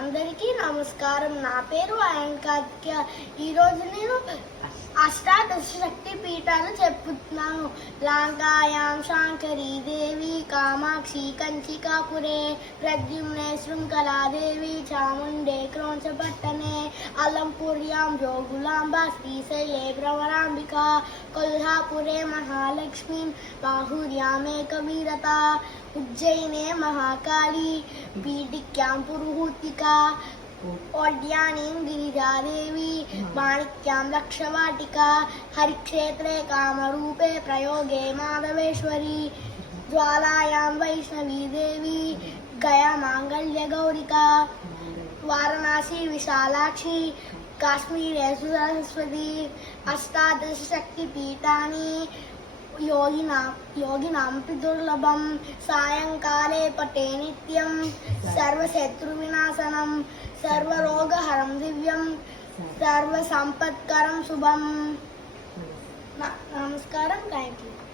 అందరికీ నమస్కారం. నా పేరు అయంకాత్య. ఈరోజు నేను అష్టాదశ శక్తి పీఠాలు చెప్పుతున్నాను. లాంకాయాం శాంకరీ దేవి, కామాక్షి కంచికాపురే, ప్రద్యుమ్నే శృంఖలాదేవి, చాముండే క్రోంచపట్టణే, అలంపుర్యాం జోగులాంబ, శ్రీశైలే భ్రమరాంబికా, కొల్హాపురే మహాలక్ష్మీ, బాహుర్యామేకవీరత, ఉజ్జయినే మహాకాళీ, పీఠిక్యాం పురుహూతికా, ओड्यानीं गिरिजादेवी, माणिक्यां लक्षवाटिका, हरिक्षेत्रे कामरूपे प्रयोगे माधवेश्वरी, ज्वालायां वैष्णवी देवी, गया मांगल्यगौरिका, वाराणसी विशालाक्षी, काश्मीरे सरस्वती, अष्टादश शक्तिपीठानि योगिनामपि दुर्लभं, सायंकाले पठे नित्यं, सर्वशत्रुविनाशनं, सर्वरोगहरं दिव्यं, सर्वसंपत्करं शुभं. नमस्कारं. Thank you.